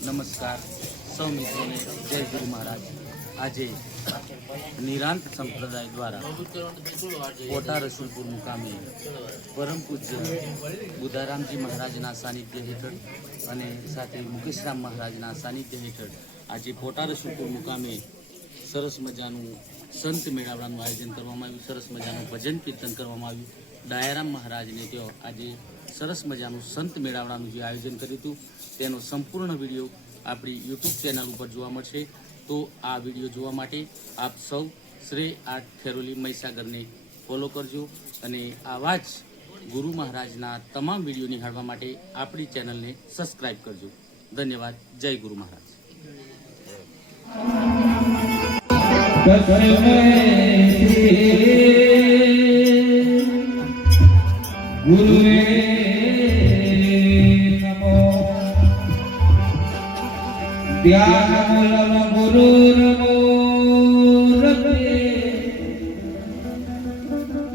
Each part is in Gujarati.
નમસ્કાર સૌ મિત્રોને જય ગુરુ મહારાજ। આજે નિરાંત સંપ્રદાય દ્વારા કોટા રસુલપુર મુકામે પરમ પૂજ્ય બુધારામજી મહારાજના સાનિધ્ય હેઠળ અને સાથે મુકેશરામ મહારાજના સાનિધ્ય હેઠળ આજે કોટા રસુલપુર મુકામે સરસ મજાનું સંત મેળાવડાનું આયોજન કરવામાં આવ્યું। સરસ મજાનું ભજન કીર્તન કરવામાં આવ્યું। દયારામ મહારાજને ત્યાં આજે સરસ મજાનું સંત મેળાવડાનું જે આયોજન કર્યું હતું તેનો સંપૂર્ણ વિડીયો આપણી યુટ્યુબ ચેનલ ઉપર જોવા મળશે। તો આ વિડીયો જોવા માટે આપ સૌ શ્રેય આર્ટ ખેરોલી મહીસાગરને ફોલો કરજો અને આવા જ ગુરુ મહારાજના તમામ વિડીયો નિહાળવા માટે આપણી ચેનલને સબસ્ક્રાઈબ કરજો। ધન્યવાદ। જય ગુરુ મહારાજ। ગુરુએ નમો ધ્યાન ગુરુ નમો રતે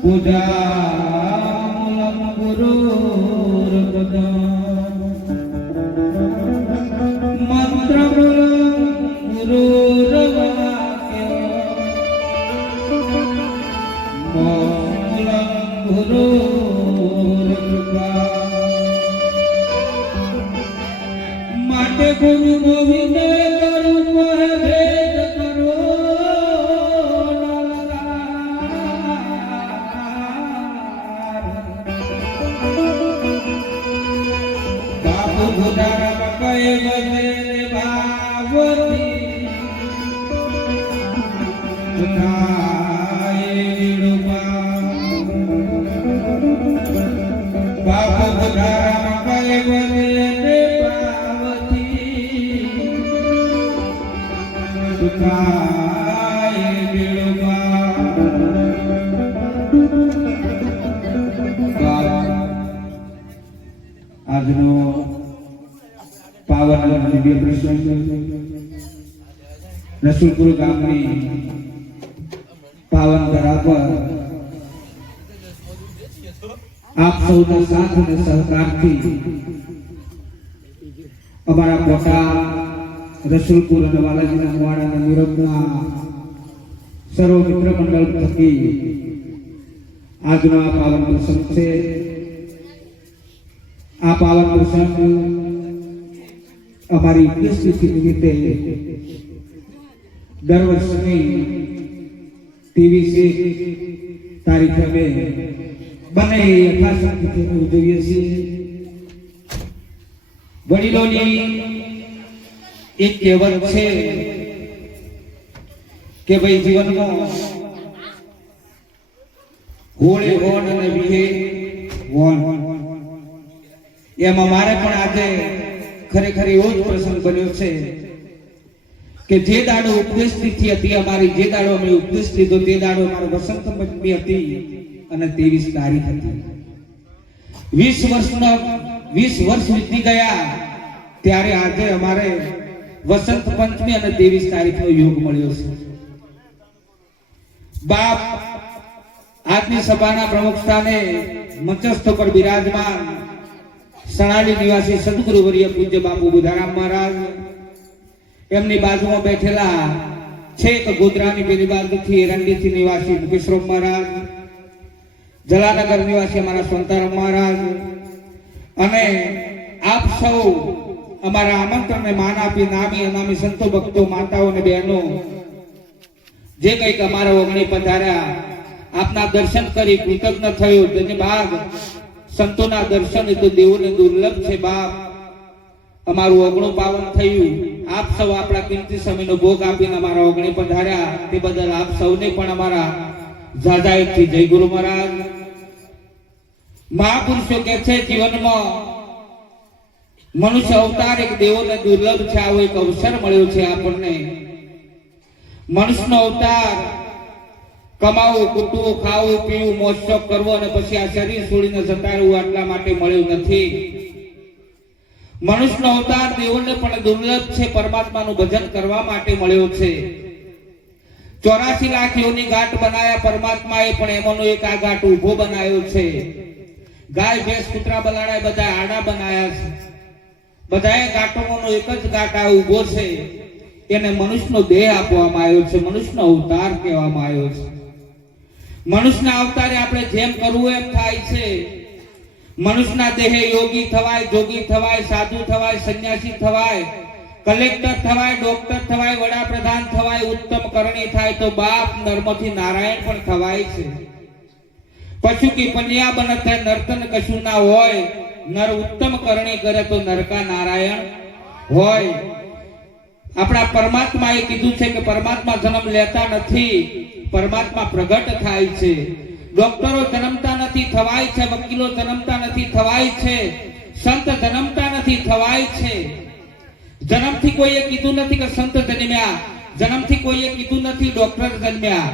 પૂજા ગુરુ પદ મંત્ર ગુરુ રવાક્ય ગુરુ माटे गुरु गोविंद करुण भेद करो बाबू बुधारा कहे बने भावती बाबू बुधारा कहे बने આજનો પાવન દિવ્ય પ્રસંગ રસુલપુર ગામની પાવન ધરા પર આપ સૌના સાથ અને સહકારથી અમારા કોટા રસુલપુર અને વાલાજીના મુવાડાના નિરોધના સર્વ મિત્ર મંડળ થકી આજનો આ પાવન પ્રસંગ છે। આ પાવન પ્રસંગ અમારી ઉપસ્થિતિ નિમિત્તે દર વર્ષની 23 તારીખે અમે બંને યથાશક્તિ ઉજવીએ છીએ। વડીલોની એક કહેવત છે કે ભાઈ જીવનમાં હોળે હોણ અને વિહે હોણ, એમાં મારે પણ આજે ખરેખર એવો જ પ્રસંગ બન્યો છે કે જે દાડો ઉપદેશ તિથિ હતી અમારી, જે દાડો અમે ઉપદેશ લીધો તે દાડો અમારો વસંત પંચમી હતી અને 23 તારીખ હતી। 20 વર્ષ વીતી ગયા ત્યારે આજે અમારે વસંત પંચમી અને 23 તારીખનો યોગ મળ્યો છે। બાપ આજની સભાના પ્રમુખ સ્થાને મંચસ્થ પર બિરાજમાન સણાલી નિવાસી સદગુરુ વર્ય પૂજ્ય બાપુ બુધારામ મહારાજ, એમની બાજુમાં બેઠેલા છેક ગોધરાની પેલી બાજુથી એરંડીથી નિવાસી મુકેશરામ મહારાજ, જલાનગર નિવાસી અમારા સંતારામ મહારાજ અને આપ સૌ અમારા આમંત્રણને માન આપી નામી અનામી સંતો ભક્તો માતાઓ અને બહેનો જે કંઈક અમારા ઓગણી પધાર્યા, આપના દર્શન કરી કૃતજ્ઞ થયો। ધન્યવાદ। સંતોના દર્શન એ તો દેવોને દુર્લભ છે બાપ। અમારું ઓગણું પાવન થયું। આપ સૌ આપણા કિંમતી સમયનો ભોગ આપીને અમારા ઓગણી પધાર્યા તે બદલ આપ સૌને પણ અમારા જાજાયથી જય ગુરુ મહારાજ। મહાપુરુષો કે છે જીવનમાં મનુષ્ય અવતાર એક દેવોને દુર્લભ છે। આવો એક અવસર મળ્યો છે આપણને। મનુષ્યનો અવતાર કમાવું, કૂટવું, ખાવું, પીવું, મોજ શોખ કરવો અને પછી આ શરીર છોડીને જતા રહેવું આટલા માટે મળ્યું નથી। મનુષ્યનો અવતાર દેવોને પણ દુર્લભ છે, પરમાત્માનું ભજન કરવા માટે મળ્યો છે। 84 લાખ યોની ગાંઠ બનાયા પરમાત્માએ, પણ એમાંનો એક આ ગાંઠ ઊભો બનાવ્યો છે। ગાય ભેંસ કૂતરા બલાડા બધા આડા બનાયા છે બધાએ ઘાટોનો એક જ ઘાટ આ ઊભો છે, એને મનુષ્યનો દેહ આપવામાં આવ્યો છે, મનુષ્યનો અવતાર કહેવામાં આવ્યો છે. મનુષ્યના અવતારે આપણે જેમ કરવું એમ થાય છે. મનુષ્યના દેહે યોગી થવાય, જોગી થવાય, સાધુ થવાય, સંન્યાસી થવાય, કલેક્ટર થવાય, ડોક્ટર થવાય, વડાપ્રધાન થવાય, ઉત્તમ કરણી થાય તો બાપ નર્મથી નારાયણ પણ થવાય છે. પશુ કી પન્યા બનતે નર્તન કશું ના હોય, નર ઉત્તમ કરણી કરે તો નરકા નારાયણ હોય. આપણા પરમાત્માએ કીધું છે કે પરમાત્મા જન્મ લેતા નથી, પરમાત્મા પ્રગટ થાય છે. ડોક્ટરો જન્મતા નથી, થવાય છે. વકીલો જન્મતા નથી, થવાય છે. સંત જન્મતા નથી, થવાય છે. જન્મથી કોઈએ કીધું નથી કે સંત જન્મ્યા, જન્મથી કોઈએ કીધું નથી ડોક્ટર જન્મ્યા.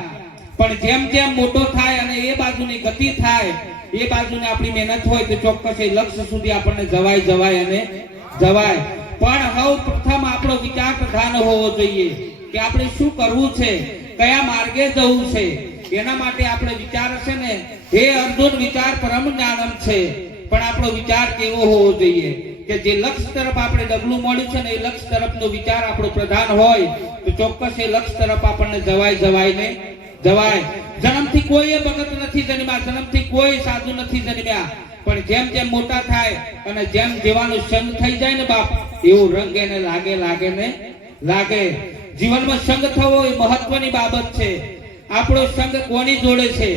પણ જેમ જેમ મોટો થાય અને એ બાજુની ગતિ થાય, એ બાજુને આપણી મહેનત હોય તો ચોક્કસ એ લક્ષ્ય સુધી આપણને જવાય અને જવાય. પણ સૌ પ્રથમ આપણો વિચાર પ્રધાન હોવો જોઈએ કે આપણે શું કરવું છે, કયા માર્ગે જવું છે. એના માટે આપણે વિચાર છે ને, હે અર્જુન વિચાર પરમ જ્ઞાનમ છે. પણ આપણો વિચાર કેવો હોવો જોઈએ કે જે લક્ષ્ય તરફ આપણે ડગલું મળ્યું છે ને, એ લક્ષ્ય તરફનો વિચાર આપણો પ્રધાન હોય તો ચોક્કસ એ લક્ષ્ય તરફ આપણને જવાય ને જવાય. જન્મથી કોઈ ભગત નથી જન્મ્યા, જન્મથી કોઈ સાધુ નથી જન્મ્યા. પણ જેમ જેમ મોટા થાય અને જેમ જીવાનું સંગ થઈ જાય ને બાપ, એવું રંગ એને લાગે. જીવનમાં સંગ થવો એ મહત્વની બાબત છે. આપણો સંગ કોની જોડે છે,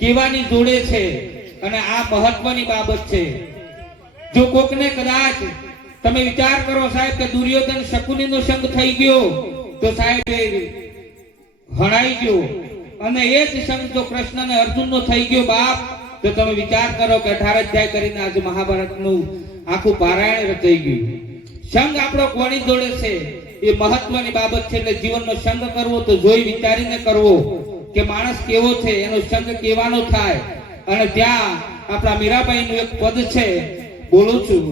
કેવાની જોડે છે, અને આ મહત્વની બાબત છે. જો કોકને કદાચ તમે વિચાર કરો સાહેબ કે દુર્યોધન શકુનીનો સંગ થઈ ગયો તો સાહેબ હણાઈ ગયો, અને એ જ સંગ જો કૃષ્ણ અને અર્જુનનો થઈ ગયો બાપ, તો તમે વિચાર કરો કે 18 અધ્યાય કરીને આજે મહાભારતનું આખું પારાયણ રચાઈ ગયું. સંગ આપણો કોની જોડે છે એ મહત્વની બાબત છે. એટલે જીવનમાં સંગ કરવો તો જોઈ વિચારીને કરવો કે માણસ કેવો છે, એનો સંગ કેવાનો થાય. અને ત્યાં આપણા મીરાબાઈનું એક પદ છે, બોલું છું.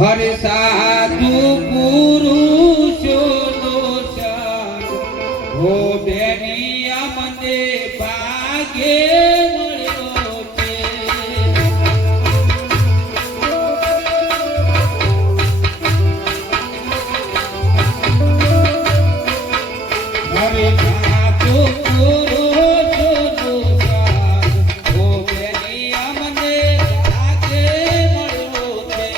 હરે સાધુ પુરુષોનો સંગ હો બેનિયા મને ભાગે મળ્યો છે. હરે સાધુ પુરુષોનો સંગ હો બેનિયા મને ભાગે મળ્યો છે.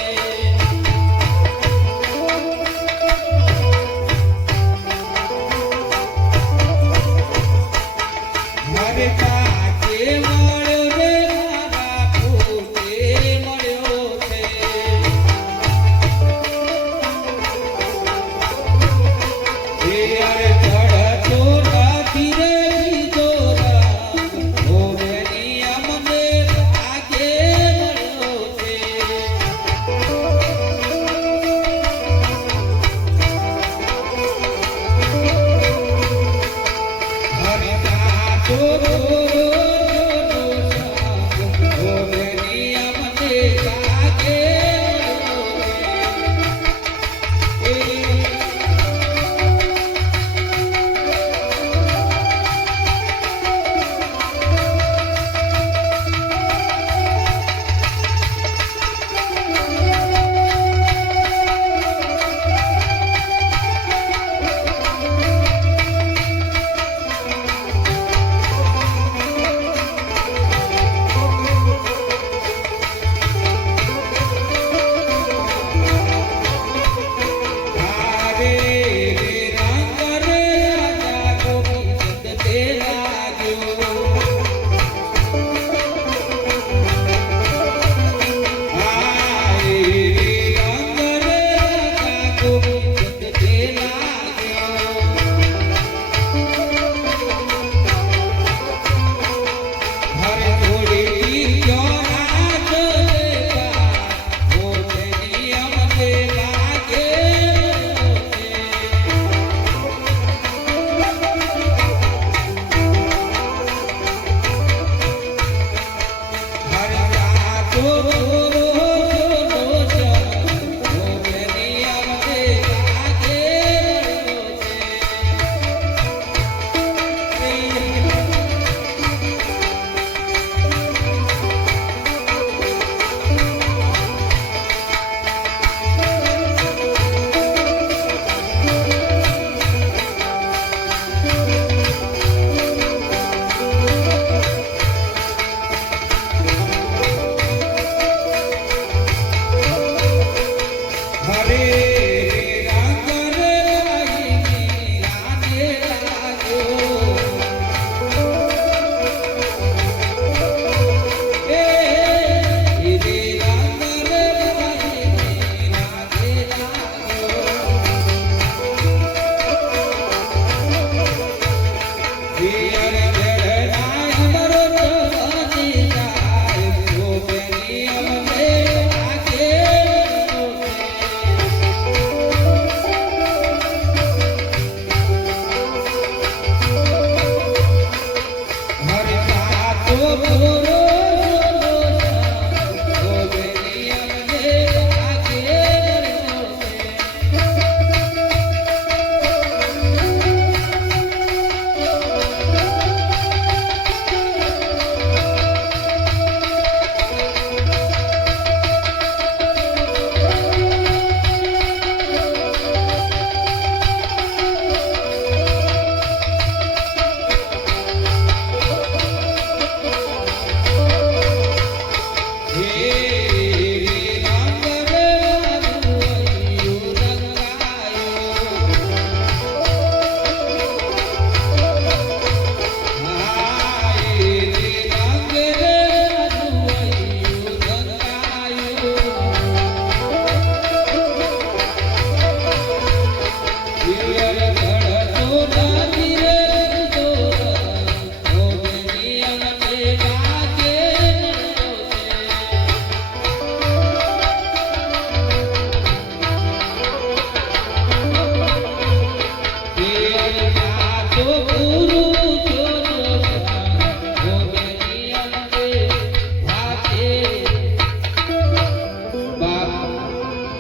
હરે રંગ રાગીની રાધે લાગો એ રે રંગ રાગીની રાધે લાગો હિયર ધરનાય અમરો જવાની જાય ગોપની અમને આગે હરતા તો બોલો ગોપની અમને આગે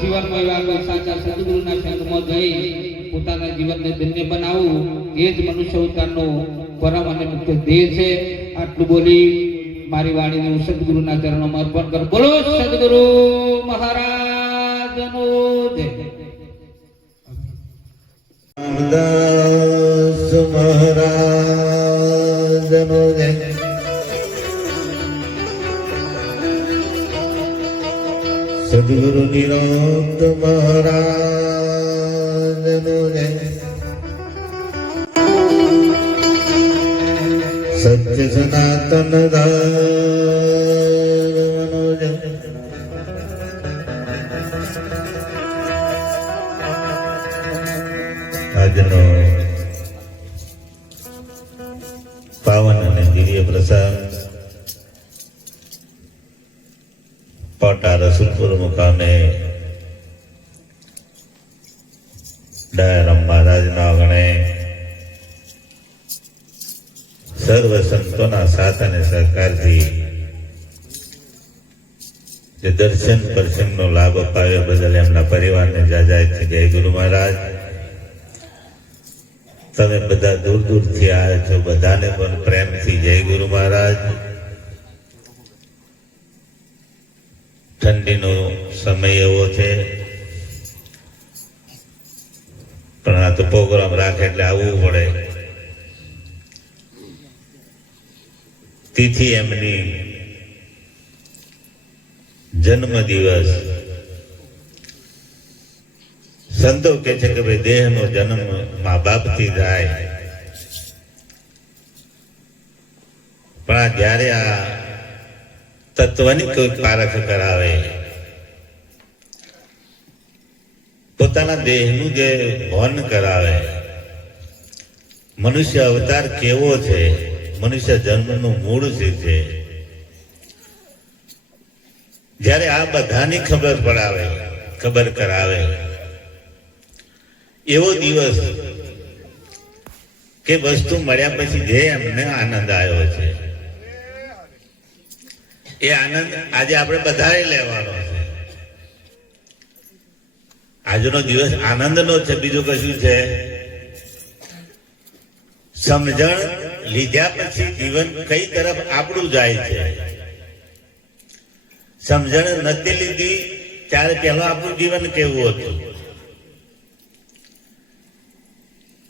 જીવનમાં એવા કોઈ સાચા સદગુરુના સંગમાં જઈ પોતાના જીવનને ધન્ય બનાવવું એ જ મનુષ્ય અવતારનો પરમ અને મુખ્ય ધ્યેય છે. આટલું બોલી મારી વાણીને હું સદગુરુના ચરણોમાં અર્પણ કરું. બોલો સદગુરુ મહારાજનો જય. રામદાસ મહારાજનો જય. સદગુરુ નિરંત મહારાજનો જય. સત્ય સનાતન ધર્મનો જય. આજનો પાવન અને દિવ્ય પ્રસંગ પોટા રસુલપુર મુકામે દયારામ મહારાજના આંગણે સર્વ સંતોના સાથ અને સહકારથી જે દર્શન પરસંગનો લાભ અપાવ્યા બદલ એમના પરિવારને જાજાય છે. જય ગુરુ મહારાજ. તમે બધા દૂર દૂરથી આવ્યા છો, બધાને પણ પ્રેમથી જય ગુરુ મહારાજ. ઠંડીનો સમય એવો છે, પણ આ તો પ્રોગ્રામ રાખે એટલે આવવું પડે. તિથિ એમની જન્મ દિવસ. સંતો કે છે કે ભાઈ દેહનો જન્મ મા બાપથી થાય, પણ આ જ્યારે આ તત્વની કોઈ પારખ કરાવે, પોતાના દેહનું જે ભાન કરાવે, મનુષ્ય અવતાર કેવો છે, મનુષ્ય જન્મનું મૂળ શું છે, જ્યારે આ બધાની ખબર પડાવે, ખબર કરાવે, એવો દિવસ કે વસ્તુ મળ્યા પછી જે એમને આનંદ આવ્યો છે, એ આનંદ આજે આપણે બધાએ લેવાનો છે. આજનો દિવસ આનંદનો છે, બીજું કશું છે? સમજણ લીધા પછી જીવન કઈ તરફ આપણું જાય છે. સમજણ નથી લીધી ત્યારે પહેલા આપણું જીવન કેવું હતું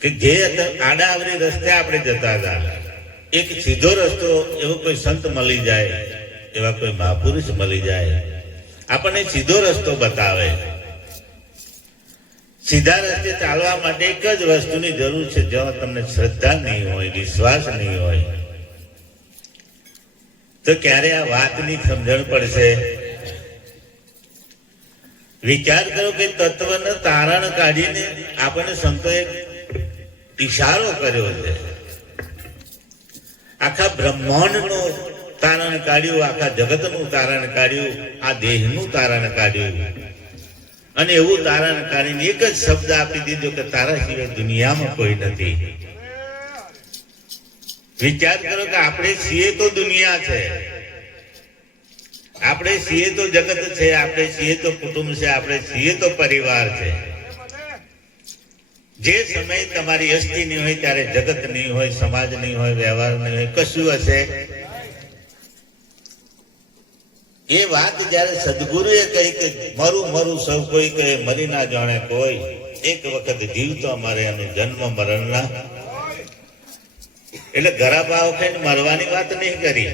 કે જે આડા આવરી રસ્તે આપણે જતા હતા, એક સીધો રસ્તો એવો કોઈ સંત મળી જાય, એવા કોઈ મહાપુરુષ મળી જાય, આપણને સીધો રસ્તો બતાવે, સીધા રસ્તે ચાલવા માટે એક જ વસ્તુની જરૂર છે, જેમાં તમને શ્રદ્ધા નહીં હોય, વિશ્વાસ નહીં હોય, તો ક્યારે આ વાતની સમજણ પડશે? વિચાર કરો કે તત્વને તારણ કાઢીને આપણને સંતોએ ઈશારો કર્યો છે. આખા બ્રહ્માંડનું તારણ કાઢ્યું, આખા જગતનું તારણ કાઢ્યું, આ દેહનું તારણ કાઢ્યું, અને એવું તારણ કાઢીને એક જ શબ્દ આપી દીધો કે તારા સિવાય દુનિયામાં કોઈ નથી. વિચાર કરો કે આપણે છીએ તો દુનિયા છે, આપણે છીએ તો જગત છે, આપણે છીએ તો કુટુંબ છે, આપણે છીએ તો પરિવાર છે. જે સમય તમારી અસ્થિ નહીં હોય ત્યારે જગત નહીં હોય, સમાજ નહીં હોય, વ્યવહાર નહીં હોય, કશું હશે? એ વાત જયારે સદગુરુએ કહી કે મરું મરું સૌ કોઈ કહે, મરી ના જાણે કોઈ, એક વખત જીવતો અમારે એનું જન્મ મરણના, એટલે ઘરા ભાવ ખાઈને મરવાની વાત નહીં કરી.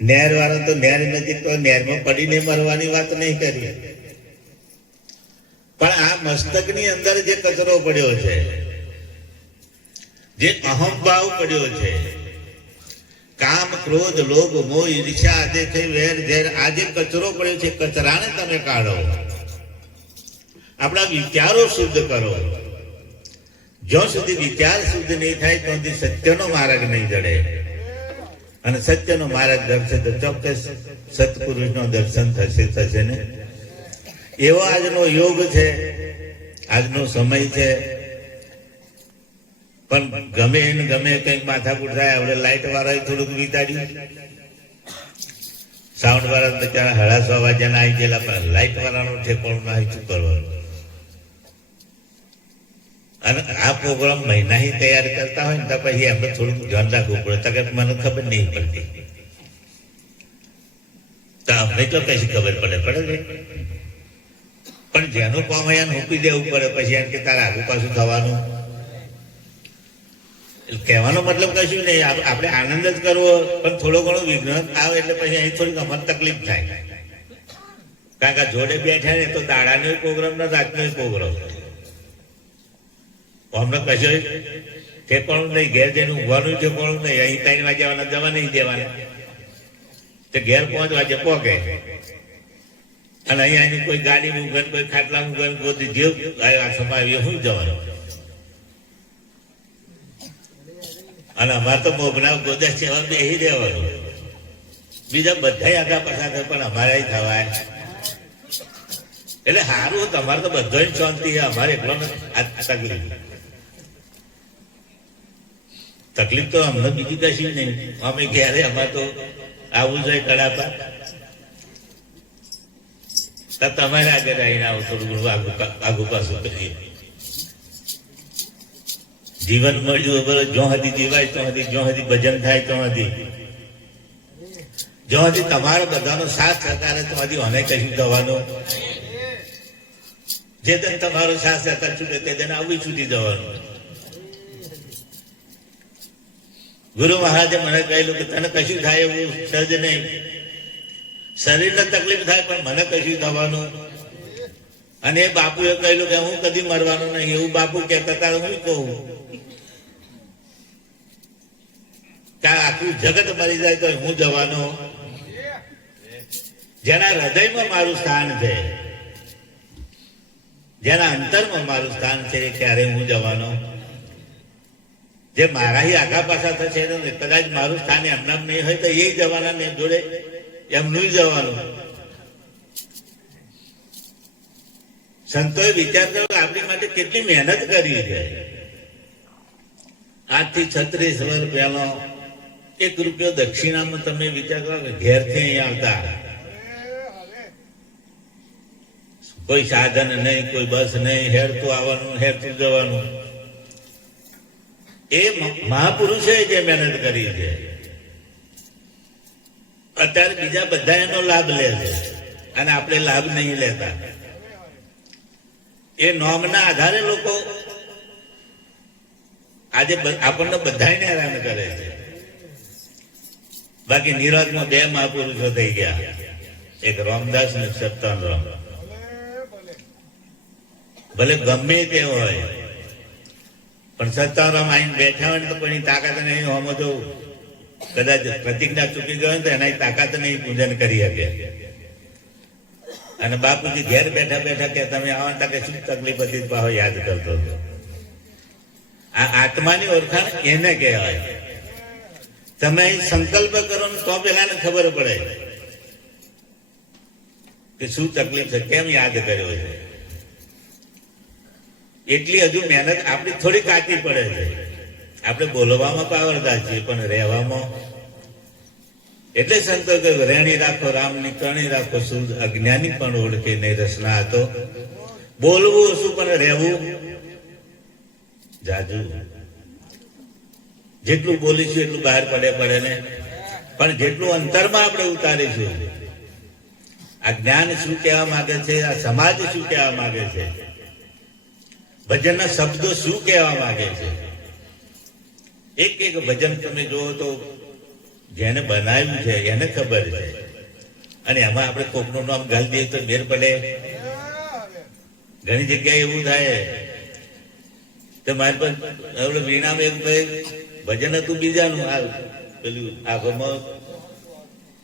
નેર વાળો તો નેર નજીક તો નેરમાં પડીને મરવાની વાત નહીં કરી. પણ આ મસ્તકની અંદર જે કચરો પડ્યો છે, જે અહંભાવ પડ્યો છે, કામ ક્રોધ લોભ મોહ ઈર્ષ્યા આદેશ વેર ઝેર, આ જે કચરો પડ્યો છે, કચરાને તમે કાઢો, આપણા વિચારો શુદ્ધ કરો. જ્યાં સુધી વિચાર શુદ્ધ નહીં થાય ત્યાં સુધી સત્યનો માર્ગ નહીં જડે, અને સત્યનો માર્ગ દર્શે તો ચોક્કસ સત્પુરુષનો દર્શન થશે ને. એવો આજનો યોગ છે, આજનો સમય છે. પણ ગમે એને ગમે કંઈક માથાકૂટ થાય. આપણે લાઈટ વાળા થોડુંક વિતાડ્યું, સાઉન્ડ વાળા બિચારા 6:30 વાગ્યાના આવી ગયેલા, પણ લાઈટ વાળાનું ઠેકોણું ના શું કરવાનું? અને આ પ્રોગ્રામ મહિનાથી તૈયાર કરતા હોય ને તો પછી આપણે થોડુંક ધ્યાન રાખવું પડે. તકે મને ખબર નહીં પડતી, તો અમને તો કઈ ખબર પડે પણ જેનું કામ એને મૂકી દેવું પડે. પછી એમ કે તારે આગુ પાછું થવાનું, કહેવાનો મતલબ કશું નહીં. આપણે આનંદ જ કરવો, પણ થોડો ઘણો વિઘ્ન આવે એટલે પછી અહીં થોડીક અમારે તકલીફ થાય. કારણ કે જોડે બેઠા ને તો દાડાનો પ્રોગ્રામ ના રાતનો પ્રોગ્રામ, અમને કશું ઠેકાણું નહીં, ઘેર જઈને ઊંઘવાનું ઠેકાણું નહીં. અહીં 3 વાગ્યાવાના જવા નહીં દેવાના, તો ઘેર 5 વાગે પહોંચે. અને અહીંયા કોઈ ગાડી મૂકન, કોઈ ખાટલા મૂકન, કોઈ જેવ સમાવી શું જવાનું? અને અમારે તો મોભના ગોદા સેવા બેસી દેવાનું, બીજા બધા આગા પાછા થાય, પણ અમારે થવાય. એટલે સારું, તમારે તો બધો શાંતિ છે, અમારે એકલો તકલીફ તો અમને બીજી કશી નહીં. અમે ક્યારે અમારે તો આવું જોઈએ કડાપા, તમારે આગળ આવીને આવો, થોડું ઘણું આગુ પાછું કરીએ. જીવન મળ્યું બરોબર, જો હજી જીવાય તો હજી, જો હજી ભજન થાય તો હજી, જો હજી તમારો બધાનો સાથ સહકાર તો હજી મને કશું થવાનું. જે દિન તમારો સાથ સહકાર છૂટે તે દિન આવી છૂટી જવાનું. ગુરુ મહારાજે મને કહેલું કે તને કશું થાય એવું સહજ નહીં. શરીરને તકલીફ થાય પણ મને કશું થવાનું. અને એ બાપુએ કહેલું કે હું કદી મરવાનું નહીં, એવું બાપુ કહેતા હતા. હું કહું કે આખું જગત મરી જાય તો હું જવાનો? જેના હૃદયમાં મારું સ્થાન છે, જેના અંતરમાં મારું સ્થાન છે, ત્યારે હું જવાનો? જે મારા આગા પાછા થશે કદાચ મારું સ્થાન એમના નહીં હોય તો એ જવાના ને જોડે એમનું જવાનું. સંતોએ વિચાર કર્યો કે આપણી માટે કેટલી મહેનત કરી છે. આજથી 36 વર્ષ પહેલો 1 રૂપિયો દક્ષિણામાં તમે વિચાર કરો કે ઘેરથી અહીં આવતા, કોઈ સાધન નહીં, કોઈ બસ નહીં, હેરતું આવવાનું, હેરતું જવાનું. એ મહાપુરુષે જે મહેનત કરી છે. અત્યારે બીજા બધા એનો લાભ લે છે અને આપણે લાભ નહીં લેતા. એ નોમના આધારે લોકો આજે આપણને બધાને હેરાન કરે છે. બાકી નિરોધમાં 2 મહાપુરુષો થઈ ગયા, એક રામદાસ ને સત્તાનરામ. ભલે ગમે તે હોય, પણ સત્તારામ આવીને બેઠા હોય ને તો કોઈની તાકાત નહીં. હોમો તો કદાચ પ્રતિજ્ઞા ચૂકી ગયો તો એના તાકાત નહીં પૂજન કરી શકે. અને બાપુજી ઘેર બેઠા બેઠા કે તમે આવતા કે શું તકલીફ હતી પાહો યાદ કરતો હતો. આ આત્માની ઓળખાણ એને કહેવાય. તમે સંકલ્પ કરો ને તો પેલા ને ખબર પડે કે શું તકલીફ છે, કેમ યાદ કર્યો છે. એટલી હજુ મહેનત આપણી થોડી કાચી પડે છે. આપણે બોલવામાં પાવરદાર છીએ પણ રહેવામાં. એટલે સંતો કહ્યું રેણી રાખો રામની કરણી રાખો, શુદ્ધ અજ્ઞાની પણ ઓળખે નહીં રસના હતો. બોલવું શું પણ રહેવું જાજુ. જેટલું બોલીશું એટલું બહાર પડે ને, પણ જેટલું અંતરમાં આપણે ઉતારીશું, આ જ્ઞાન શું કહેવા માંગે છે, આ સમાજ શું કહેવા માંગે છે, ભજનના શબ્દો શું કહેવા માંગે છે. એક એક ભજન તમે જુઓ તો જેને બનાવ્યું છે એને ખબર છે. અને એમાં આપણે કોકનું નામ ગાલી દઈએ તો મેર પડે. ઘણી જગ્યાએ એવું થાય તો મારી પર વીણામાં એક ભાઈ ભજન હતું બીજાનું, આ પેલું આખોમાં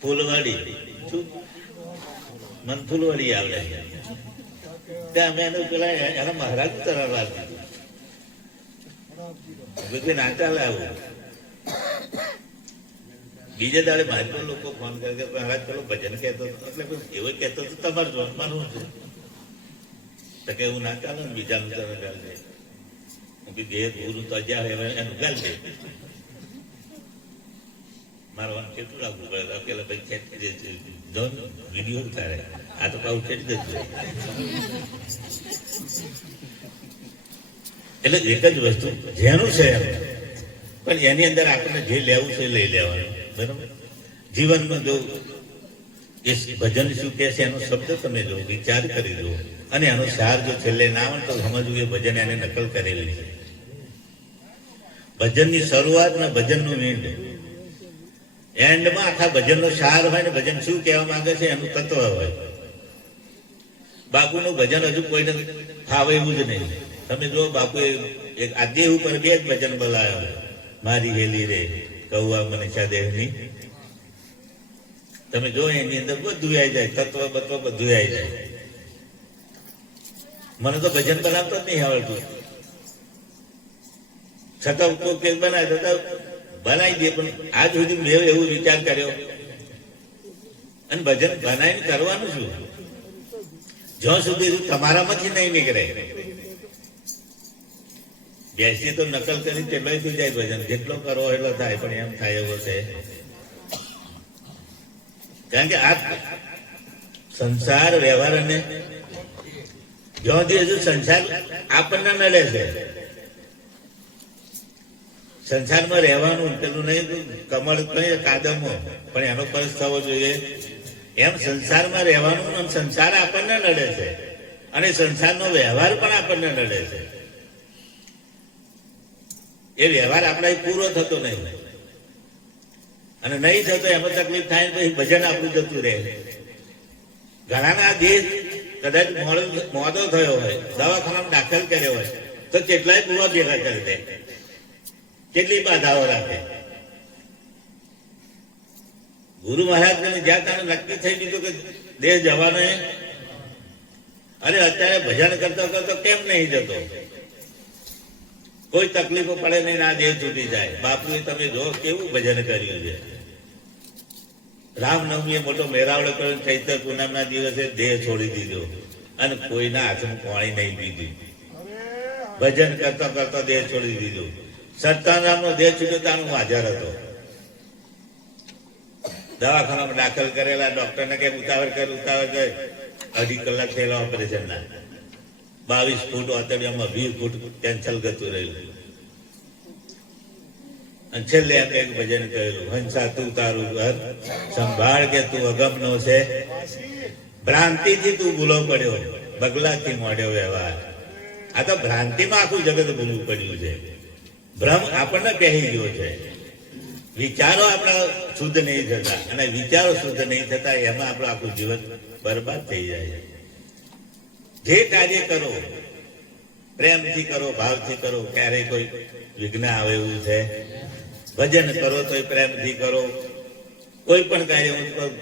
ફૂલવાડી શું મન ફૂલવાડી આવડે ત્યાં અમે એને પેલા એના મહારાજ તરવા ના ચાલે આવું. બીજા દાડે મારી પણ લોકો ફોન કરે કે મહારાજ પેલો ભજન કહેતો એટલે એવું કહેતો તો તમારે જોવાનું છે તો કે એવું ના ચાલે ને બીજાનું તરફ ગાલ દે. દેહ ગુરુ તો જ્યાં એનું ગાલ દે. મારવાનું કેટલું રાખવું પડે. પેલા ભાઈ ખેંચી દે વિડીયો ઉતારે, આ તો પાછું ખેંચી દેજો. એટલે એક જ વસ્તુ જેનું છે પણ એની અંદર આપણને જે લેવું છે લઈ લેવાનું. બરાબર. જીવનમાં જો એ ભજન શું કે છે એનો શબ્દ તમે જો વિચાર કરી દો અને એનો સાર જો છેલ્લે ના આવે તો સમજવું એ ભજન એને નકલ કરેલી છે. ભજનની શરૂઆત ને ભજનનું એન્ડમાં આખા ભજનનો સાર હોય ને ભજન શું કહેવા માંગે છે એનું તત્વ હોય. બાપુનું ભજન હજુ કોઈને ફાવે એવું જ નહીં. તમે જો બાપુએ એક આદ્ય ઉપર 2 જ ભજન બોલાયો, મારી હેલી રે કૌવા મનીષા દેવની. તમે જો એની અંદર બધું આવી જાય, તત્વ બત્વ બધું આવી જાય. મને તો ભજન બનાવતો જ નહીં આવડતું, છતાં કોઈ બનાવે તો બનાવી દે. પણ આજ સુધી મેં એવું વિચાર કર્યો અને ભજન બનાવીને કરવાનું શું જ્યાં સુધી તમારામાંથી નહીં નીકળે. બેસી તો નકલ કરી તેટલો થઈ જાય ભજન, જેટલો કરવો એટલો થાય. પણ એમ થાય એવો છે કારણ કે આ સંસાર વ્યવહાર અને જ્યાં હજુ સંસાર આપણને નડે છે. સંસારમાં રહેવાનું પેલું નહીં કમળ નહીં કાદમો પણ એનો પર્સ થવો જોઈએ. એમ સંસારમાં રહેવાનું અને સંસાર આપણને નડે છે અને સંસારનો વ્યવહાર પણ આપણને નડે છે. એ વ્યવહાર આપણા પૂરો થતો નહીં અને નહીં થતો એમાં તકલીફ થાય પછી ભજન આપણું જતું રહે. ઘણાના દેહ કદાચ મોડો થયો હોય, દવાખાનામાં દાખલ કર્યો હોય તો કેટલાય પૂરા ભેગા કરી દે, કેટલી બાધાઓ રાખે. ગુરુ મહારાજ જ્યાં તારે નક્કી થઈ ગયું કે દેહ જવાનો અરે અત્યારે ભજન કરતો કરતો કેમ નહીં જતો, કોઈ તકલીફો પડે નહીં, ના દેહ છૂટી જાય. બાપુએ તમે જો કેવું ભજન કર્યું છે. રામનવમીએ મોટો મેરાવડો કર્યો, ચૈત્ર પૂનમના દિવસે દેહ છોડી દીધો અને કોઈના હાથમાં પાણી નહીં પીધું. ભજન કરતા કરતા દેહ છોડી દીધો. સત્તારામનો દેહ છૂટ્યો તાનું હાજર હતો. દવાખાનામાં દાખલ કરેલા, ડોક્ટરને કે ઉતાવળ કર 2.5 કલાક થયેલા ઓપરેશન ના. 22 ફૂટ ઓતડિયામાં 20 ફૂટ કેન્સલ ગતું રહ્યું. અને છેલ્લે એમ એક ભજન કહેલું, હંસા તું તારું ઘર સંભાળ કે તું અગમનો છે, ભ્રાંતિથી તું ભૂલો પડ્યો, બગલાથી મોડ્યો વ્યવહાર. આ તો ભ્રાંતિમાં આખું જગત ભૂલવું પડ્યું છે. ભ્રમ આપણને કહી ગયો છે. વિચારો આપણા શુદ્ધ નહીં થતા અને વિચારો શુદ્ધ નહીં થતા એમાં આપણું આખું જીવન બરબાદ થઈ જાય. જે કાર્ય કરો પ્રેમથી કરો, ભાવથી કરો, ક્યારેય કોઈ વિઘ્ન આવે એવું છે? ભજન કરો તો પ્રેમથી કરો, કોઈ પણ કાર્ય હું કહું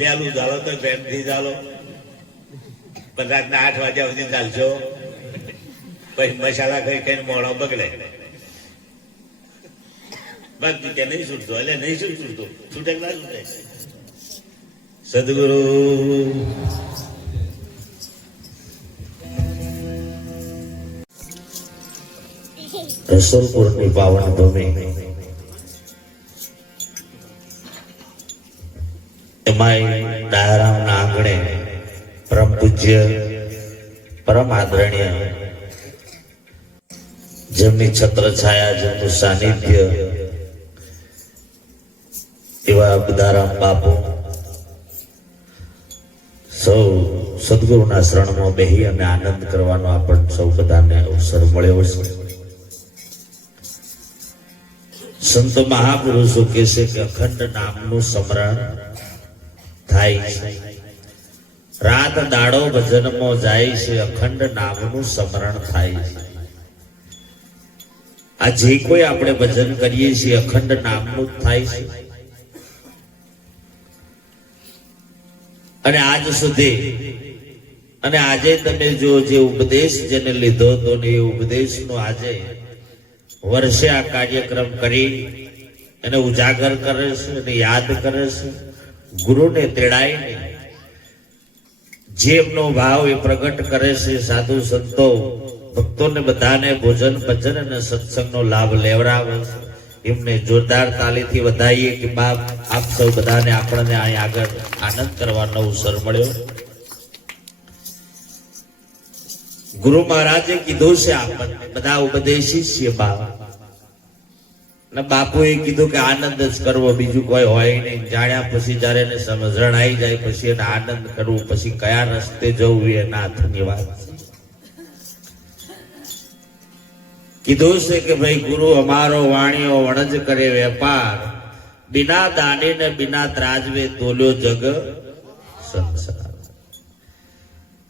લેલું ચાલો તો પ્રેમથી ચાલો, પણ રાતના 8 વાગ્યા સુધી ચાલશો પછી મસાલા ખાઈ ખાઈને મોડો બગડે. બાકી કે નહીં છૂટતો, એટલે નહીં છૂટતું, છૂટે ના છૂટે. સદગુરુ રસુલપુરની પાવન ભૂમિ એમાંય ડાયારામના આંગણે પરમ પૂજ્ય પરમ આદરણીય જેમની છત્ર છાયા, જેમનું સાનિધ્ય એવા બુધારામ બાપુ સૌ સદગુરુના શરણમાં બેહી અને આનંદ કરવાનો આપણને સૌ બધાને અવસર મળ્યો છે. સંતો મહાપુરુષો કહે છે કે અખંડ નામનું સ્મરણ થાય છે, રાત દાડો ભજનમાં જાય છે, અખંડ નામનું સ્મરણ થાય છે. આ જે કોઈ આપણે ભજન કરીએ છીએ અખંડ નામનું જ થાય છે. અને આજ સુધી અને આજે તમે જો જે ઉપદેશ જેને લીધો હતો ને એ ઉપદેશનો આજે વર્ષે આ કાર્યક્રમ કરી એને ઉજાગર કરે છે અને યાદ કરે છે. ગુરુને તેડાઈને જે એમનો ભાવ એ પ્રગટ કરે છે. સાધુ સંતો ભક્તોને બધાને ભોજન ભજન અને સત્સંગનો લાભ લેવડાવે છે. એમને જોરદાર તાલીથી વધાઈએ કે બાપ આપ સૌ બધાને આપણને અહીં આગળ આનંદ કરવાનો અવસર મળ્યો. ગુરુ મહારાજે કીધું છે આપણને બધા ઉપદેશી છીએ બાપ, અને બાપુએ કીધું કે આનંદ જ કરવો, બીજું કોઈ હોય નહીં. જાણ્યા પછી જયારે એને સમજણ આવી જાય પછી એને આનંદ કરવું, પછી કયા રસ્તે જવું એ એના હાથની વાત. કીધું છે કે ભાઈ ગુરુ અમારો વાણીઓ વણજ કરે વેપાર, બિના દાને ને બિના ત્રાજવે તોલ્યો જગ સંસાર.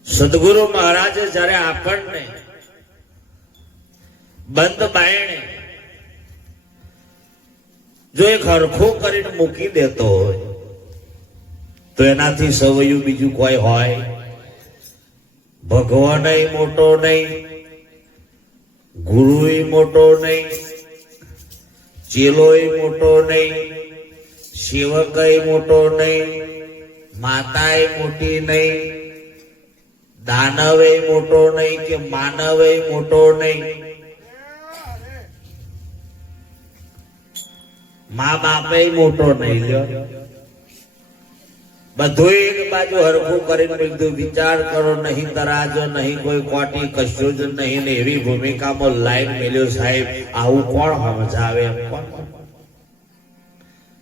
સદગુરુ મહારાજે જયારે આપણને બંધ બાયણે જો એક હરખું કરીને મૂકી દેતો હોય તો એનાથી સવયું બીજું કોઈ હોય? ભગવાન મોટો નહીં, ગુરુ મોટો નહીં, ચેલો મોટો નહીં, સેવક મોટો નહીં, માતા મોટી નહીં, દાનવ મોટો નહીં કે માનવ મોટો નહીં, મા બાપ મોટો નહીં. બધું એક બાજુ હરખું કરીને લીધું. વિચાર કરો, નહીં તરાજો, નહીં કોઈ કોટી, કશું જ નહીં ને એવી ભૂમિકામાં લાઈન મેલ્યો. સાહેબ આવું કોણ સમજાવે? એમ કોણ?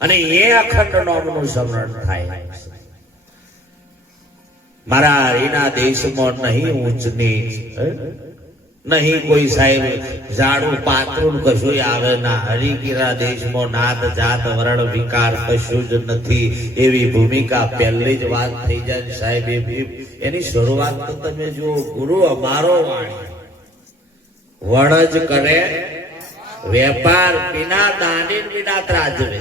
અને એ અખંડ નામનું સ્મરણ થાય. મારા હરિના દેશમાં નહીં ઊંચ નીચ, નહીં કોઈ સાહેબ ઝાડું પાતળું કશું આવે ના. હરિકીરા દેશમાં નાત જાત વર્ણ વિકાર કશું જ નથી. એવી ભૂમિકા પહેલી જ વાત થઈ જાય સાહેબ. એની શરૂઆત તો તમે જુઓ, ગુરુ અમારો વાણી વણજ કરે વેપાર, બિના દાને બિના ત્રાજવે.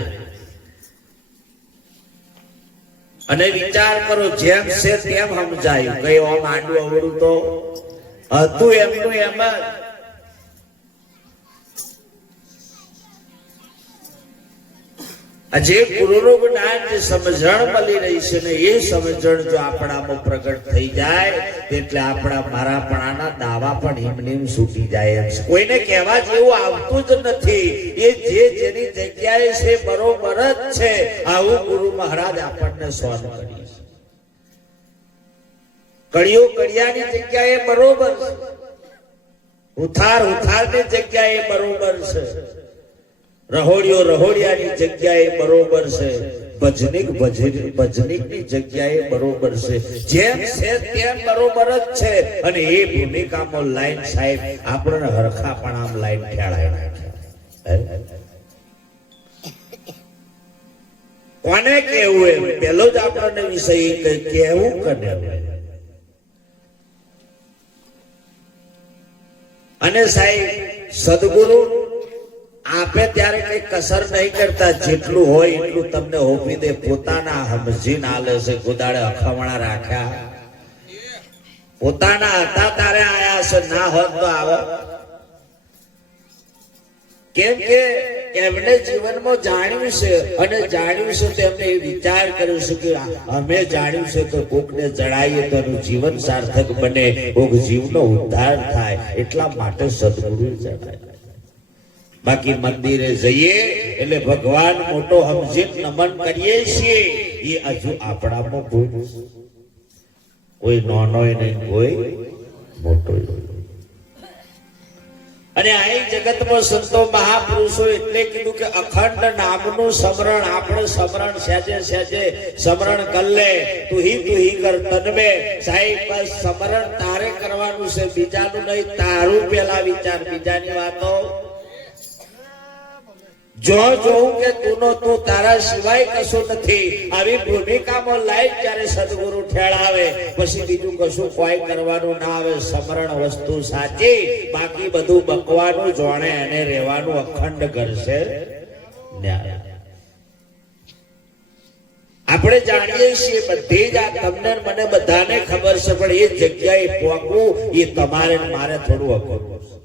અને વિચાર કરો, જેમ છે તેમ સમજાયું. કઈ આમ આડું અવળું તો હતું એમનું એમ જ. જે ગુરુનું જ્ઞાન, જે સમજણ મળી રહી છે ને એ સમજણ જો આપણામાં પ્રગટ થઈ જાય એટલે આપણા મારાપણાના દાવા પણ હિમનીમ છૂટી જાય એમ છે. કોઈને કહેવા જેવું આવતું જ નથી. એ જે જેની જગ્યાએ છે બરોબર જ છે. આવું ગુરુ મહારાજ આપણને સોન કરી છે. કળીઓ કળિયાની જગ્યાએ બરોબર છે, ઉથાર ઉથારની જગ્યાએ બરોબર છે, રહોડિયો રહોડિયાની જગ્યાએ બરોબર છે, ભજનિક ભજનિકની જગ્યાએ બરોબર છે. જેમ છે તેમ બરોબર જ છે. અને એ ભૂમિકામાં લાઈન સાહેબ આપણને હરખાપણામાં લાઈન ઠેળાઈ નાખે. કોને કેવું એમ પેલો જ આપણને વિષય કેવું કને. અને સાહેબ સદગુરુ આપે ત્યારે કઈ કસર નહીં કરતા, જેટલું હોય એટલું તમને હોપી દે. પોતાના સમજીને આલે છે, ગોદાડે અખામણા રાખ્યા. પોતાના હતા તારે આયા છે, ના હોત તો આવે. કેમ કે એમને જીવનમાં જાણ્યું છે, અને જાણ્યું છે તો એમને એ વિચાર કર્યો છે કે અમે જાણ્યું છે તો કોકને જણાવીએ તો એનું જીવન સાર્થક બને, કોક જીવનો ઉદ્ધાર થાય, એટલા માટે સદગુરુ જણાય. બાકી મંદિરે જઈએ એટલે ભગવાન મોટો સમજીને નમન કરીએ છીએ, એ હજુ આપણામાં કોઈ નાનો નહીં, કોઈ મોટો. અને આ જગતમાં સંતો મહાપુરુષો એટલે કીધું કે અખંડ નામનું સ્મરણ, આપણે સ્મરણ સહેજે સહેજે સ્મરણ કર લે. તું હી કર તનવે. સાહેબ બસ સ્મરણ તારે કરવાનું છે, બીજાનું નહીં. તારું પેલા વિચાર, બીજાની વાતો જો જોઉં કે તું તારા સિવાય કશું નથી, આવી ભૂમિકામાં લાઈ ત્યારે સદગુરુ ઠેળાવે, પછી બીજું કશું કોઈ કરવાનું ના આવે. સ્મરણ વસ્તુ સાચી, બાકી બધું બકવાનું જોણે અને રહેવાનું અખંડ કરશે. આપણે જાણીએ છીએ બધી જ, આ તમને મને બધાને ખબર છે, પણ એ જગ્યાએ પહોંચવું એ તમારે મારે થોડું અઘરું છે.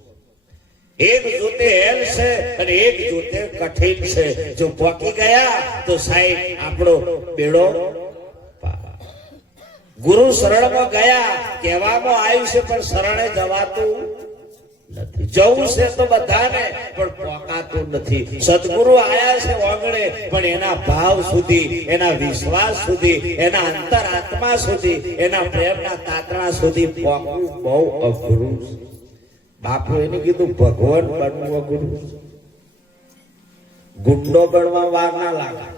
એક જોતે હેલ છે અને એક જોતે કઠિન છે. જો પહોંચી ગયા તો સાહેબ આપણો બેડો. ગુરુ શરણમાં ગયા કહેવામાં આવ્યું છે, પણ શરણે જવાતું નથી. જવું છે તો બધાને, પણ પોકાતું નથી. સદગુરુ આયા છે ઓગણે, પણ એના ભાવ સુધી, એના વિશ્વાસ સુધી, એના અંતર આત્મા સુધી, એના પ્રેમના તાતણા સુધી પહોંચવું બહુ અઘરું છે. બાપુ એને કીધું ભગવાન બનવું અઘરું, ગુંડો બનવા વાર ના લાગે,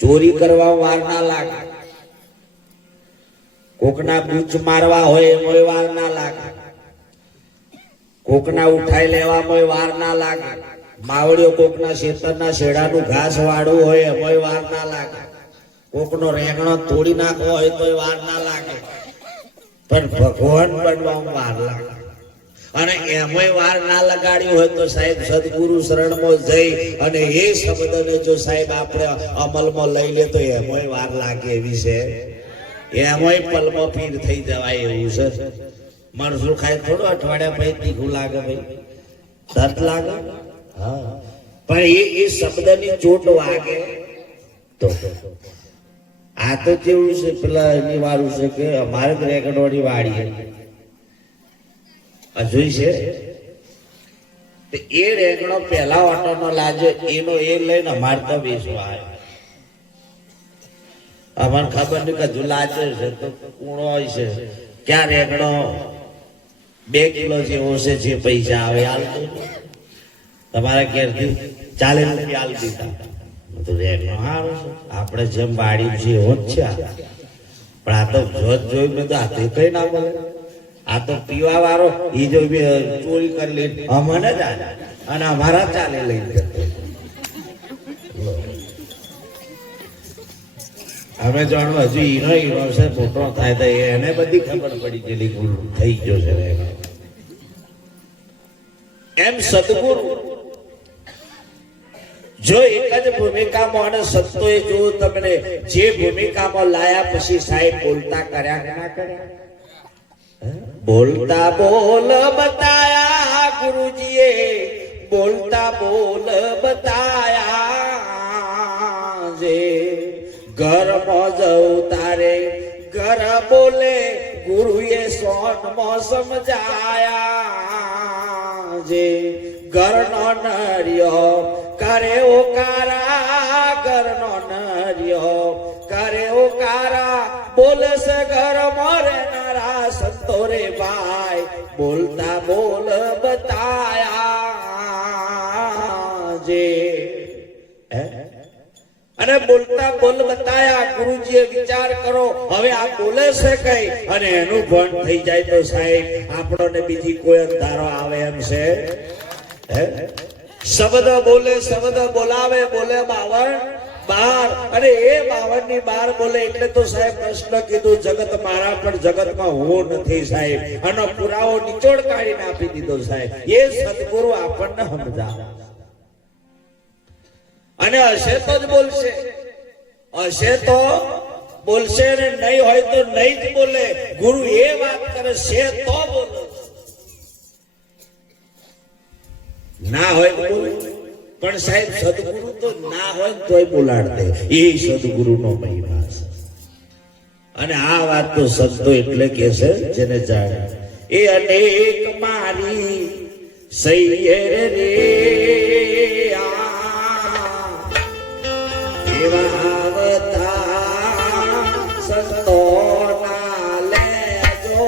ચોરી કરવા વાર ના લાગે, કોકના બૂચ મારવા હોય એમાં વાર ના લાગે, કોકના ઉઠાઈ લેવામાં વાર ના લાગે, માવડીઓ કોકના ખેતરના શેડાનું ઘાસ વાળવું હોય એમાં વાર ના લાગે, કોકનો રેંગણો તોડી નાખવો હોય તો વાર ના લાગે, પણ ભગવાન બનવામાં વાર લાગે. અને એમાંય વાર ના લગાડ્યું હોય તો સાહેબ સદગુરુ શરણમાં જઈ અને એ શબ્દને જો સાહેબ આપણે અમલમાં લઈ લે તો એમાંય વાર લાગે એવી છે. એમાંય પલમાં પીર થઈ જવાય એવું છે. મરસું ખાય થોડું અઠવાડિયા પછી તીખું લાગે, ભાઈ દર્દ લાગે. હા, પણ એ શબ્દની ચોટ વાગે તો. આ તો કેવું છે, પેલા એની વારું છે કે અમારે તો રેકડોની વાડી હજુ છે, એ રેકડો પેલા ઓટોનો લાજો એનો એ લઈને અમારે તો બેસવા આવ્યો. અમને ખબર નહીં કે હજુ લાજે છે તો કૂણો હોય છે. ક્યાં રેકડો 2 કિલો જેવો છે, જે પૈસા આવે હાલ તમારા ઘેરથી 40 રૂપિયા હાલ દીધા. આપણે જેમ વાડી છે એવો જ છે, પણ આ તો જોઈ મેં તો હાથે કઈ ના બોલે. આ તો પીવા વાળો એ જો ચોરી કરી લે અમને જ અને અમારા ચાલે લઈ લે. અમે જાણવું હજુ હીરો છે, મોટો થાય તો એને બધી ખબર પડી ગયેલી થઈ ગયો છે એમ. સદગુરુ જો એક જ ભૂમિકામાં, અને સંતોએ જો તમને જે ભૂમિકામાં લાયા પછી સાહેબ બોલતા કર્યા ના કર્યા, બોલતા બોલ બતાયા ગુરુજીએ, બોલતા બોલ બતાયા. જે ઘરમાં જવું તારે ઘર બોલે, ગુરુએ સોનમાં સમજાયા. જે ઘરનો નર્યો કરે ઓકારા, ઘરનો નર્યો કરે ઓકારા, બોલે છે ઘર મોરે નારા સંતો રે ભાઈ, બોલતા બોલ બતાયા. જે અને બોલતા બોલ બતાયા. ગુરુજીએ વિચાર કરો, હવે આ બોલે છે કઈ અને એનું ભણ થઈ જાય તો સાહેબ આપણને બીજી કોઈ અંધારો આવે એમ છે? શબ્દ બોલે, શબ્દ બોલાવે, બોલે બાવળ બાર અને એ 52 ની 12 બોલે એટલે તો સાહેબ પ્રશ્ન કીધું જગત મારા પણ જગતમાં હું નથી સાહેબ આનો પુરાવો નિચોડ કાઢીને આપી દીધો સાહેબ એ સદગુરુ આપણને સમજાવે અને હશે તો જ બોલશે હશે તો બોલશે ને નહીં હોય તો નહીં જ બોલે ગુરુ એ વાત કરે છે તો બોલે ના હોય તો બોલે પણ સાહેબ સદગુરુ તો ના હોય તોય બોલાડ દે એ સદગુરુનો મહિમા છે અને આ વાત તો સંતો એટલે કે છે જેને જાણે એ અનેક મારી સૈયર રે સંતોના લેજો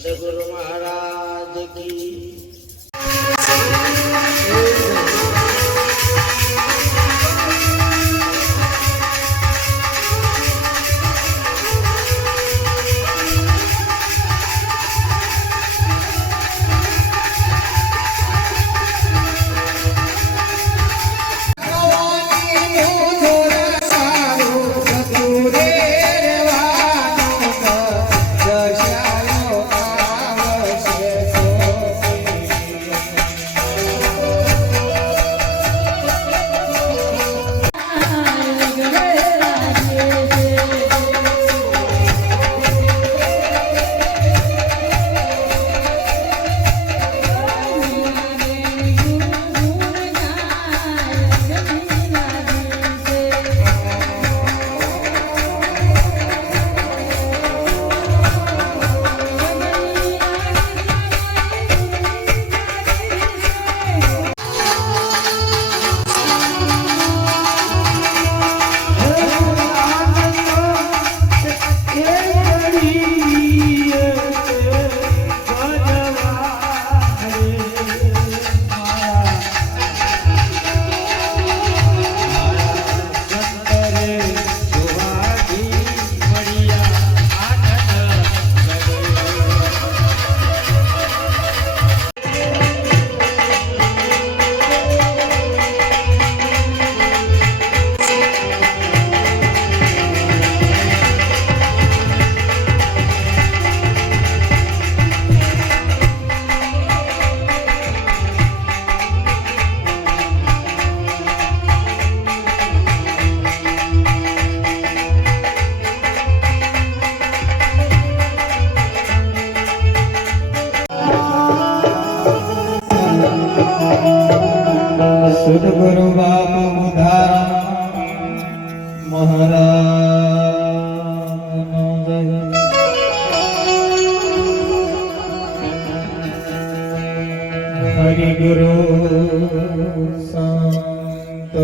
સદગુરુ મહારાજ કી સદગુરુ બાપુ બુધારામ મહારાજ હરિ ગુરુ સંત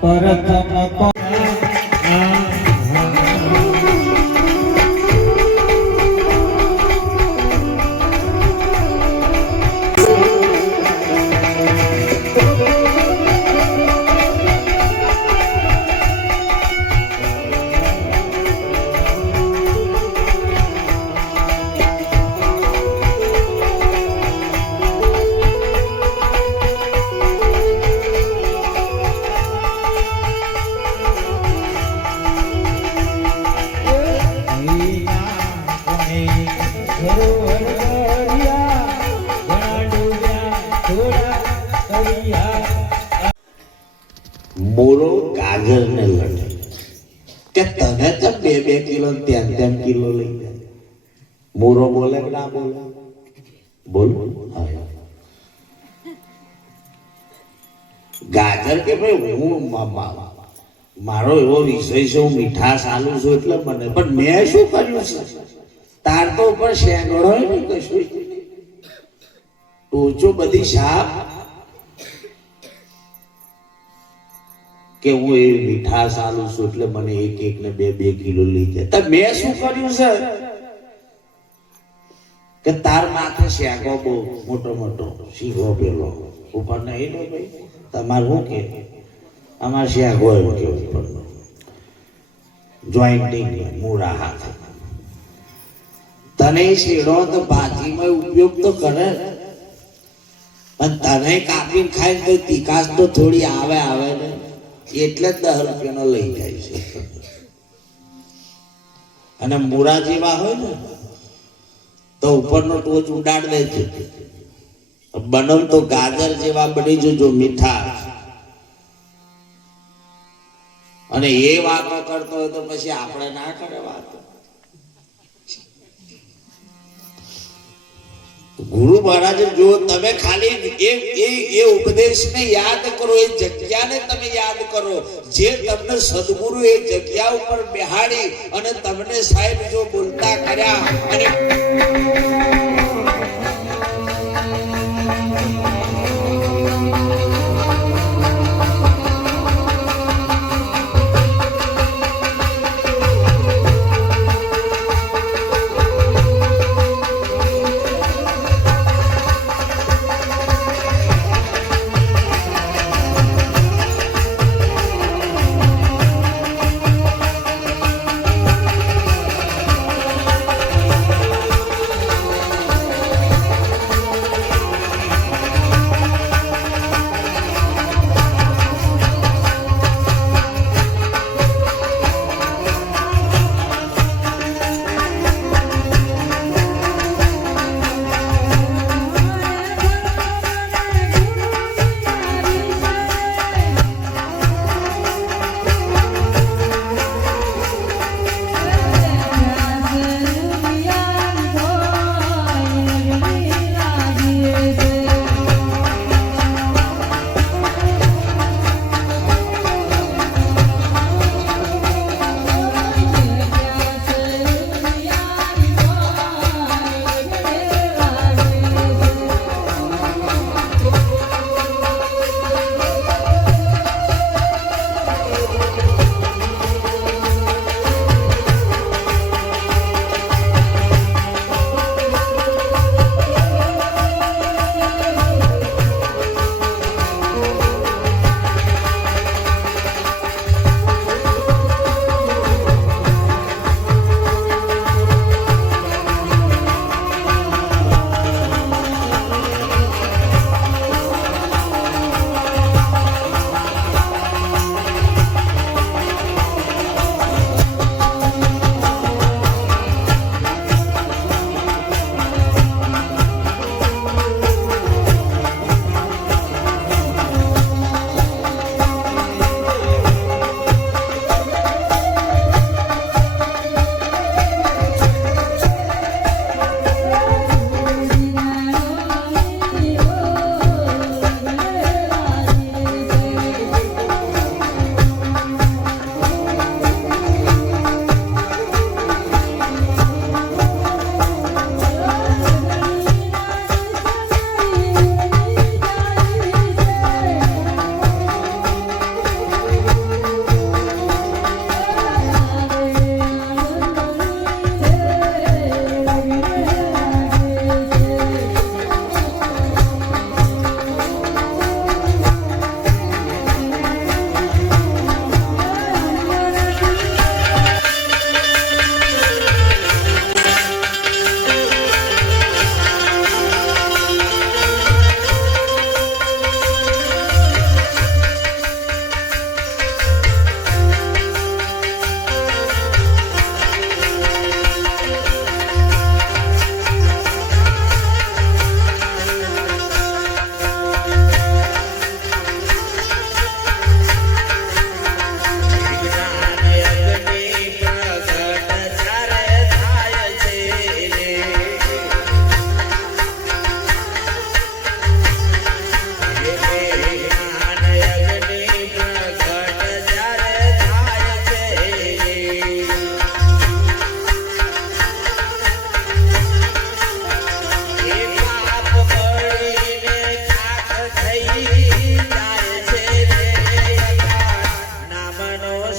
પ્રથમ મોરો ગાજર ને લડે કે તને તો 2-2 કિલો 3-3 કિલો લઈ જાય. મોરો બોલે કે ના બોલે? બોલ. ગાજર કે ભાઈ હું મારો એવો વિષય છે, હું મીઠાશ આલું છું એટલે મને, પણ મેં શું કર્યું છે? તાર તો ઉપર શેંગડો ને કશું ટોચો બધી સાપ કે હું એ મીઠાશ આલું છું એટલે મને 1-1 ને 2-2 કિલો લઈ જાય. તો મેં શું કર્યું છે કે તાર માથે શેંગો બહુ મોટો મોટો શીંગો પેલો ઉપર નહીં ને ભાઈ તમારે શું કે અમારે શેંગો એમ કે ઉપરનો જોઈન્ટિંગ મૂળા હાથ તને શેડો તો ભાજીમાં ઉપયોગ તો કરે, પણ તને કાપીને ખાય તો તીખાશ તો થોડી આવે ને એટલે જ 10 રૂપિયાનો લઈ જાય છે. અને મૂળા જેવા હોય ને તો ઉપરનો ટોચ ઉડાડ દે છે. बनम तो गाजर जेवा बनी जो मीठा અને એ વાતો કરતો હોય તો પછી આપણે ના કરે વાતો. ગુરુ મહારાજ જો તમે ખાલી એ ઉપદેશને યાદ કરો, એ જગ્યાને તમે યાદ કરો જે તમને સદગુરુ એ જગ્યા ઉપર બેહાડી અને તમને સાહેબ જો બોલતા કર્યા અને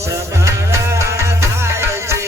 સ્મરણ થાય છે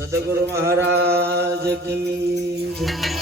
સદગુરુ મહારાજ કી જય.